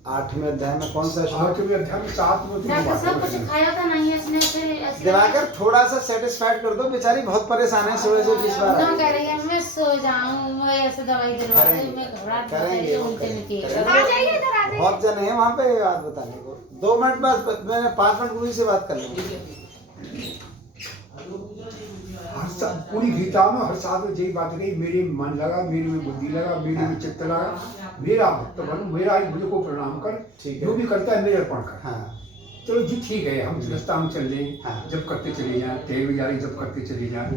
8वें अध्याय में कौन सा श्लोक? 8वें अध्याय में 7वें डॉक्टर सब कुछ खाया था नहीं इसने फिर दिवाकर थोड़ा सा सेटिस्फाइड कर दो, बेचारी बहुत परेशान है सुबह से 20 बार। ना कह रही है मैं सो जाऊं, मैं ऐसे दवाई दिलवा दे, मैं घबराहट करेंगे, उल्टे में की आ जाइए इधर आ जाइए। बहुत जन है वहाँ पे बात बताने को। 2 मिनट बाद मैंने 5 मिनट गुरु से बात कर ली। पूरी गीता में हर साल में यही बात कही, मेरे मन लगा, मेरे में बुद्धि लगा, मेरे में चित्त लगा, मेरा भक्त बनो, मेरा ही मुझे को प्रणाम कर, जो भी करता है मेरे अर्पण कर। हाँ। चलो जी ठीक है, हम रास्ता में चल लें, हाँ। जब करते चले जाएं, तेल जारी जब करते चले जाएं,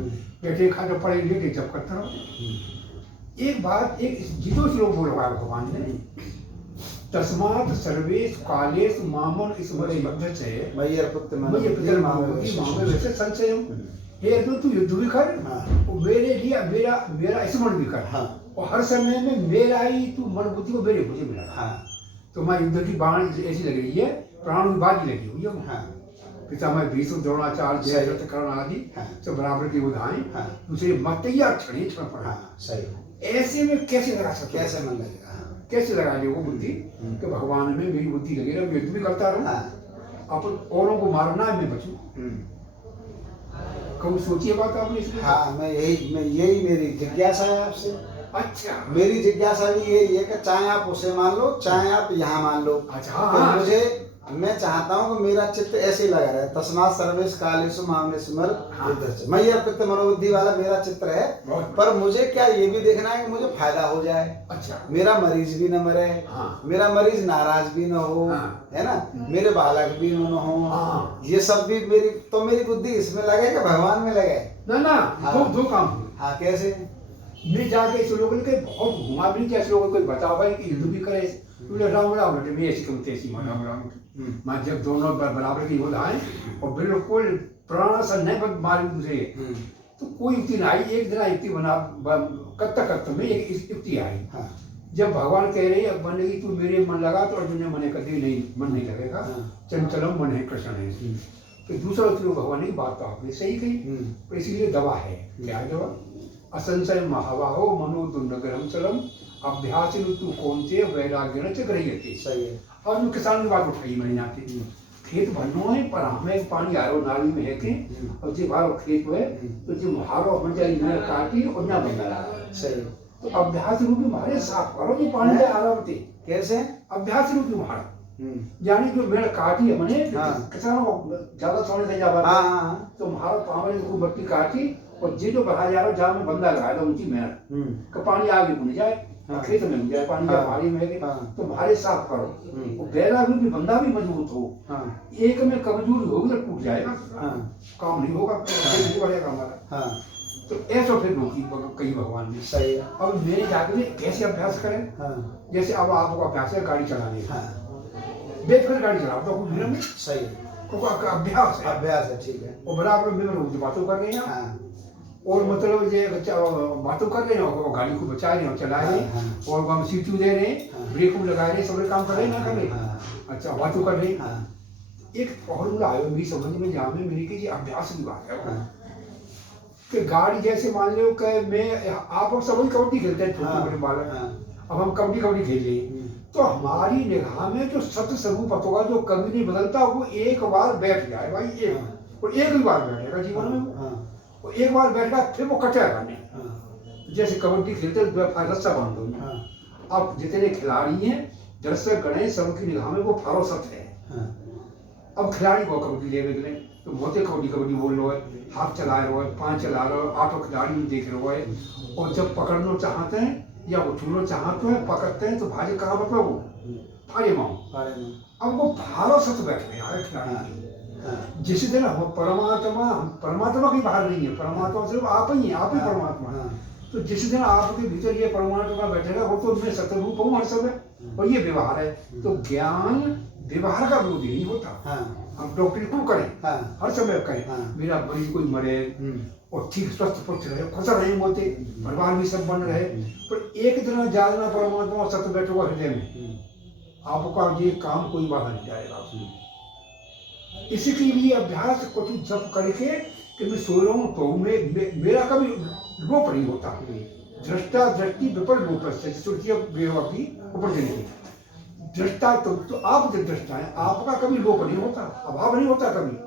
बैठे खाने पड़े लेटे जब करते रहो। एक बात, एक जितो श्लोक बोला भगवान ने, तस्मात् सर्वेषु कालेषु मामं स्मर मध्य मयि अर्पित मामे वैसे संशयम। हे अर्जुन तू युद्ध भी कर और मेरे लिए मेरा स्मरण भी कर। हाँ। और हर समय में मेरा ही तू मन बुद्धि को मेरे मुझे मिला। हाँ। तो मैं युद्ध की बाण ऐसी लग रही है, प्राण की बाजी लगी हुई है। हाँ। पितामह भीष्म द्रोणाचार्य जयद्रथ कर्ण आदि सब बराबर की उदाहरण। हाँ। दूसरे मत तैयार क्षण क्षण पड़ा। हाँ, सही। ऐसे में कैसे लगा सकते? कैसे मन लगेगा? कैसे लगा ली वो बुद्धि कि भगवान में मेरी बुद्धि लगी रहे, मैं युद्ध भी करता रहूं, अपन औरों को मारना है, मैं बचूं। कभी सोचिए बात आपने इसमें? हाँ, मैं यही मेरी जिज्ञासा है आपसे। अच्छा, मेरी जिज्ञासा भी यही है कि चाहे आप उसे मान लो, चाहे आप यहाँ मान लो। अच्छा, तो मुझे, मैं चाहता हूँ कि मेरा चित्त ऐसे लगा रहे, तस्मात् सर्वेषु कालेषु माम स्मर युद्धश्च। मैं अर्पित मनोबुद्धि वाला मेरा चित्र है, पर मुझे क्या ये भी देखना है कि मुझे फायदा हो जाए। अच्छा, मेरा मरीज भी न मरे, मेरा मरीज नाराज भी न हो, है ना, मेरे बालक भी न हो, ये सब भी मेरी बुद्धि इसमें लगे कि भगवान में लगे ना। दो काम। हाँ, कैसे? मैं जाके इस लोगों के बहुत घुमा भी नहीं, लोगों को बताओ भाई कि युद्ध भी करे, राम राम बेटे मैं ऐसी कमते ऐसी राम राम। मैं जब दोनों बराबर की हो आए और बिल्कुल प्राण सा नहीं मारे मुझे, तो कोई युक्ति ना आई। एक दिन युक्ति बना कत्ता में एक युक्ति आई। जब भगवान कह रहे हैं बनेगी तू मेरे मन लगा, तो अर्जुन ने मने कभी नहीं, मन नहीं लगेगा, चंचलम मन है कृष्ण है। तो दूसरा भगवान की बात तो आपने सही कही, पर इसीलिए दवा है। क्या है दवा? असंशय महाबाहो मनो दुर्नगरम चलम अभ्यास तू कौन से वैराग्य च गृह्यते। सही है। और जो किसान की बात उठाई मैंने यहाँ की, खेत भरनो है पर हमें पानी आ रहा नाली में है के, और जो भारो खेत है तो जो हारो बन जाए नहर काटी और ना बन रहा। सही। तो अभ्यास रूप में मारे साफ करो जो पानी में आ रहा होते। कैसे? अभ्यास रूप में मारा यानी जो मेड़ काटी है मैंने, किसानों को ज्यादा सोने से जा तो हमारा पावल को बट्टी काटी और जो बढ़ा जा रहा है जहाँ में बंदा लगाया था उनकी मेहनत का पानी आगे बन जाए, खेत में जाए पानी भारी में, तो भारे साफ करो। बेला भी बंदा भी मजबूत हो, एक में कमजोरी होगी तो टूट जाएगा, काम नहीं होगा, बढ़ेगा हमारा। तो ऐसा फिर रोकी कई भगवान ने। सही है। अब मेरे जाके कैसे अभ्यास करें? जैसे अब आपको अभ्यास है गाड़ी चलाने का, बैठकर गाड़ी चलाओ तो कुछ सही है, अभ्यास है। अभ्यास है, ठीक है। और बराबर में रोज बातों कर रहे हैं और मतलब ये बातों कर रहे हैं और गाड़ी को बचा रहे हैं, चला रहे हैं और हम सीटी दे रहे हैं, ब्रेक लगा रहे हैं, सब काम कर रहे हैं ना कर रहे। अच्छा, बातों कर रहे हैं। एक फॉर्मूला आया मेरी समझ में, जहाँ में मेरी की अभ्यास की बात है कि गाड़ी जैसे मान लो कि मैं आप सभी कबड्डी खेलते हैं, छोटे बड़े बालक, अब हम कबड्डी खेल रहे हैं, तो हमारी निगाह में जो सत्य स्वरूप होगा जो कभी नहीं बदलता, वो एक बार बैठ जाए भाई, एक और एक ही बार बैठेगा जीवन में, और एक बार बैठ गया फिर वो कटेगा नहीं। जैसे कबड्डी खेलते रस्सा बांध दो। अब जितने खिलाड़ी हैं दर्शक गणे सबकी निगाह में वो फरोसत है। अब खिलाड़ी को कबड्डी ले गए तो बहुत कबड्डी बोल रहे है, हाथ चला रहे है, पाँव चला रहे हो, 8 खिलाड़ी भी देख रहे है, और जब पकड़ना चाहते हैं या वो छूना चाहते हैं, पकड़ते हैं तो भाजी कहाँ पर वो फाड़े माओ। अब वो फरोसत बैठे हैं खिलाड़ी। जिस दिन हम परमात्मा की बाहर नहीं है, परमात्मा सिर्फ आप ही हैं, आप ही परमात्मा। तो जिस दिन आपके भीतर ये परमात्मा बैठेगा वो तो मैं सतरूप हूँ हर समय, और ये व्यवहार है। तो ज्ञान व्यवहार का विरोधी नहीं होता। हम डॉक्टरी क्यों करें, हर समय करें, मेरा मरीज कोई मरे और ठीक स्वस्थ पुष्ट रहे, खुश रहे, बोलते परिवार भी सब बन रहे, पर एक दिन जागना परमात्मा सत्य बैठे हुआ हृदय में, आपका ये काम कोई बाधा नहीं जाएगा। इसी के लिए अभ्यास कुछ जप करके कि मैं सो रहा हूँ तो मेरा कभी लोप नहीं होता। दृष्टा दृष्टि विपर लोप की ऊपर दृष्टा तो आप जो दृष्टा है, आपका कभी लोप नहीं होता, अभाव नहीं होता कभी।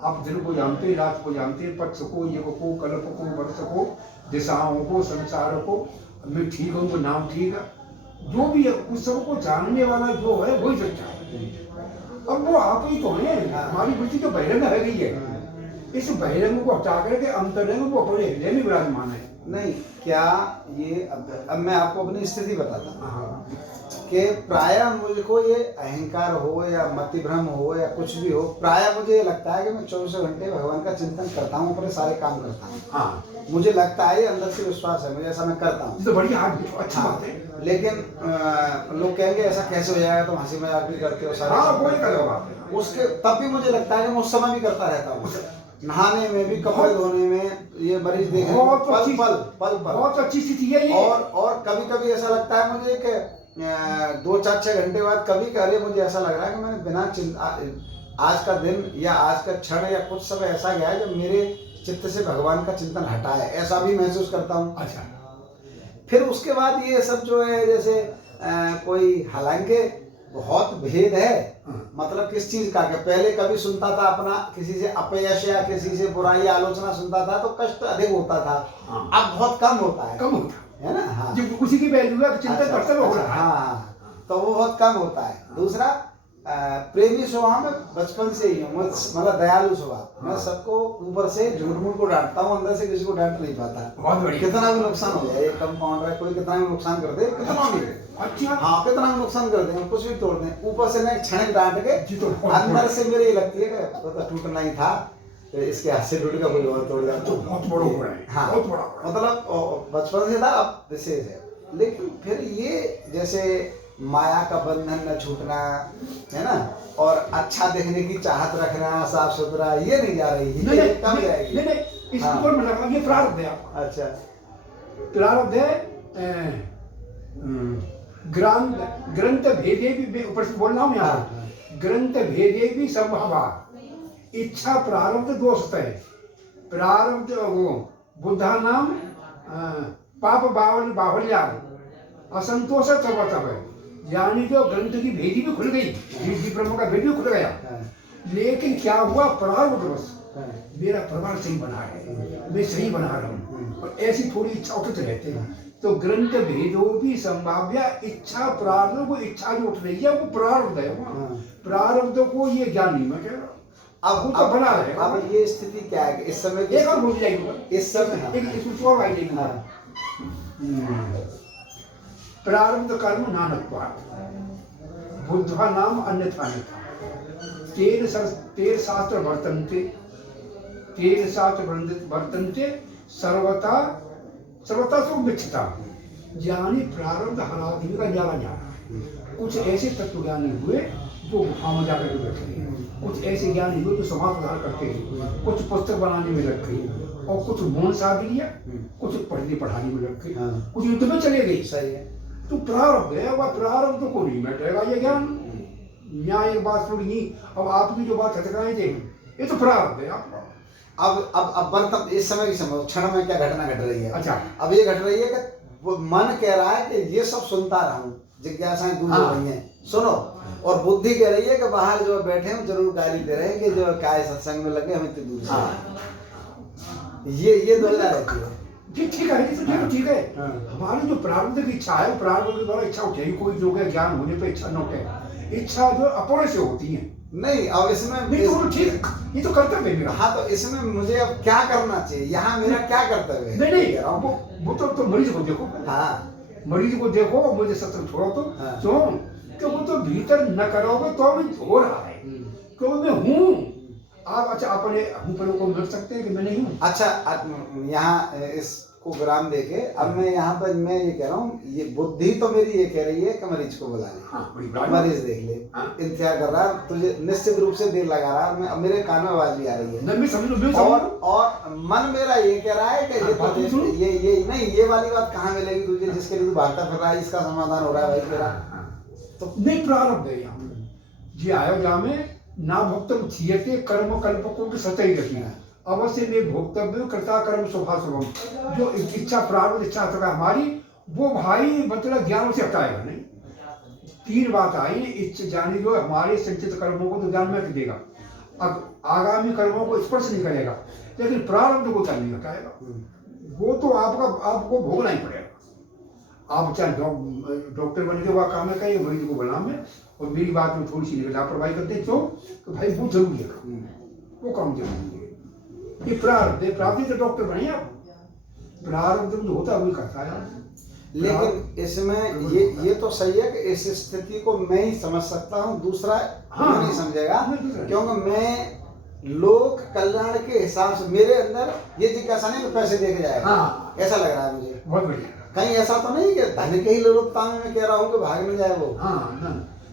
आप दिन को जानते, रात को जानते, पक्ष को, युग को, कल्प को, वर्ष को, दिशाओं को, संसार को, मैं ठीक हूँ, वो नाम ठीक है, जो भी है उस सबको जानने वाला जो है वही दृष्टा है। अब वो आप ही तो है, हमारी बुद्धि तो बहिरंग रह गई है। इस बहिरंग को हटा करके अंतरंग को अपने हृदय में विराजमान है। नहीं, क्या ये अब मैं आपको अपनी स्थिति बताता हूँ हाँ, कि प्रायः मुझको ये अहंकार हो या मतिभ्रम हो या कुछ भी हो, प्रायः मुझे ये लगता है कि मैं 24 घंटे भगवान का चिंतन करता हूँ, अपने सारे काम करता हूँ। हाँ, मुझे लगता है, ये अंदर से विश्वास है मुझे, ऐसा मैं करता हूँ। तो बढ़िया, अच्छी बात है। लेकिन लोग कहेंगे ऐसा कैसे हो जाएगा, तुम हंसी मजाक भी करते हो सारे। हाँ, वही कर बात है। उसके तब भी मुझे लगता है कि मैं उस समय भी करता रहता हूँ, नहाने में भी, कपड़े धोने में, ये मरीज देखने में, पल पल पल पल। बहुत अच्छी स्थिति है ये। और कभी कभी ऐसा लगता है मुझे कि 2-4-6 घंटे बाद कभी कभी मुझे ऐसा लग रहा है कि मैंने बिना चिंता, आज का दिन या आज का क्षण या कुछ समय ऐसा गया है जब मेरे चित्त से भगवान का चिंतन हटा है, ऐसा भी महसूस करता हूँ। अच्छा, फिर उसके बाद ये सब जो है जैसे कोई, हालांकि बहुत भेद है, मतलब किस चीज का, पहले कभी सुनता था अपना किसी से अपयश या किसी से बुराई आलोचना सुनता था तो कष्ट अधिक होता था। अब बहुत कम होता है, कम होता है ना। हाँ, जब उसी की वैल्यू है चिंतन करते हो रहा है। हाँ, तो वो बहुत कम होता है। दूसरा, प्रेमी स्वभाव में बचपन से ही हूँ, मतलब दयालु स्वभाव। मैं सबको ऊपर से झूठ मूठ को डांटता हूँ, अंदर से किसी को डांट नहीं पाता। बहुत बढ़िया। कितना भी नुकसान हो जाए, कंपाउंडर कोई कितना भी नुकसान कर दे, कितना भी, अच्छा, हाँ, कितना भी नुकसान कर दें, कुछ भी तोड़ दें, ऊपर से मैं क्षणिक डांट के, तो अंदर से मेरे ये लगती है कि तो टूटना ही था, तो इसके हाथ से टूट गया, कोई और तोड़ गया, तो बहुत बड़ा हो रहा है। हाँ, बहुत बड़ा हो रहा है। मतलब बचपन से था, अब विशेष है। लेकिन फिर ये जैसे माया का बंधन न छूटना, है ना, और अच्छा देखने की चाहत रखना, साफ सुथरा, ये नहीं जा रही है, ये कब जाएगी? नहीं, इसको और मिला, ये प्रारब्ध है आपका। अच्छा, प्रारब्ध है। ग्रंथ भेदे भी, ऊपर से बोल रहा हूँ यहाँ, ग्रंथ भेदे भी संभवा, इच्छा प्रारब्ध दोस्त है। प्रारब्ध वो बुद्धा नाम पाप बावल बाहुल्या, असंतोष तब है, यानी जो ग्रंथ की भेदी भी खुल गई, ब्रह्म का भेद भी खुल गया, लेकिन क्या हुआ, प्रारब्ध बस मेरा परिवार सही बना है, मैं सही बना रहा हूँ, और ऐसी थोड़ी इच्छा उठते रहते हैं। तो ग्रंथ भेदो भी संभाव्य, इच्छा प्रारब्ध, वो इच्छा जो उठ रही है वो प्रारब्ध है। प्रारब्ध को ये ज्ञान नहीं मैं कह रहा, अब तो बना है। अब ये स्थिति क्या है इस समय की? एक और भूल जाएगा, इस समय एक और भाई जाएगा। प्रारब्ध कर्म नानकवाद, बुद्धा नाम अन्यथा अन्यथा, तेर शास्त्र वर्तन्ते, तेर शास्त्र वर्तन्ते सर्वथा सर्वथा सुमिच्छता, यानी प्रारब्ध हरादि का जाना जाना। कुछ ऐसे तत्व ज्ञानी हुए जो गुफा में जाकर बैठे, कुछ ऐसे ज्ञानी हुए जो समाज सुधार करते हैं, कुछ पुस्तक बनाने में लग गए, और कुछ मौन साध लिया, कुछ पढ़ने पढ़ाने में लग गए, कुछ युद्ध में चले गए। सही है। तो प्रारब्ध है, वह प्रारब्ध को नहीं बैठेगा ये ज्ञान। यहाँ एक बात सुनिए, अब आपकी जो बात हटकाए थे, ये तो प्रारब्ध है आपका। अब वर्तमान इस समय की समय क्षण में क्या घटना घट रही है? अच्छा, अब ये घट रही है कि वो मन कह रहा है कि ये सब सुनता रहा हूँ, जिज्ञासाएं दूर हो रही हैं, सुनो, और बुद्धि कह रही है कि बाहर जो बैठे हैं जरूर गाली दे रहे हैं कि जो काय सत्संग में लगे, हमें इतनी दूर से। ये दुविधा रहती है। जी ठीक है, ये ठीक है। हमारी जो प्रारब्ध की इच्छा है, प्रारब्ध के द्वारा इच्छा उठेगी, कोई जो है ज्ञान होने पे इच्छा न उठे, इच्छा जो अपने से होती है। नहीं, अब इसमें नहीं तो ठीक, ये तो कर्तव्य है मेरा। हाँ, तो इसमें मुझे अब क्या करना चाहिए? यहाँ मेरा क्या कर्तव्य है? नहीं, वो तो मरीज को देखो। हाँ, मरीज को देखो, मुझे सत्संग छोड़ो तो क्यों? कि वो तो भीतर न करोगे तो भी हो रहा है, क्योंकि मैं हूँ। आप अच्छा अपने ऊपर को मिल सकते हैं कि मैं नहीं हूँ। अच्छा, यहाँ इसको विराम देके अब मैं यहाँ पर मैं ये कह रहा हूँ, ये बुद्धि तो मेरी ये कह रही है कि मरीज को बुला ले, मरीज देख ले, इंतजार कर रहा है, तुझे निश्चित रूप से देर लगा रहा है, मेरे कान में आवाज भी आ रही है, और मन मेरा ये कह रहा है कि ये नहीं, ये वाली बात कहाँ मिलेगी तुझे, जिसके लिए तू भागता फिर रहा है, इसका समाधान हो रहा है भाई तेरा। तो नहीं, प्रारब्ध है यहाँ जी आयो जा में ना भोक्तव्य छियते कर्म कल्पकों की सतही रखी, अवश्य में भोक्तव्य कृता कर्म शुभाशुभम। जो इच्छा प्रारब्ध इच्छा हमारी, वो भाई मतलब ज्ञान से हटाएगा नहीं। तीन बात आई, इच्छ जानी जो हमारे संचित कर्मों को तो जान में देगा, अब आगामी कर्मों को स्पर्श नहीं करेगा, लेकिन प्रारब्ध को नहीं हटाएगा। वो तो आपको भोगना ही पड़ेगा। आप चाहे डॉक्टर बन के वह काम में करिए मरीज को बना में, और मेरी बात में थोड़ी सी लापरवाही करते हैं तो भाई वो जरूरी है, वो काम जरूरी है। ये प्रारब्ध है, प्रारब्ध तो डॉक्टर बने आप, प्रारब्ध जो होता है वही करता है। लेकिन इसमें ये तो सही है कि इस स्थिति को मैं ही समझ सकता हूँ, दूसरा हाँ, नहीं समझेगा, दूसरा। क्योंकि मैं लोक कल्याण के हिसाब से मेरे अंदर ये जिज्ञासा नहीं कि पैसे दे के जाएगा, हाँ। ऐसा लग रहा है मुझे। बहुत बढ़िया। कहीं ऐसा तो नहीं कि धन के ही लोलुपता में मैं कह रहा हूँ कि भाग में जाए वो। हाँ,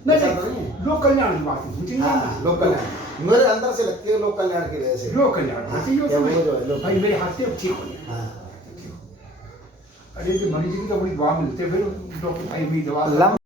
नहीं, लोक कल्याण की बात है, हाँ, लोक कल्याण मेरे अंदर से लगती है, लोक कल्याण की वजह से। लोक कल्याण क्या वो जो है लोक भाई मेरे हाथ से अब ठीक हो गया। हाँ। अरे जो मरीज की तो बड़ी दवा मिलती है, फिर डॉक्टर भाई भी दवा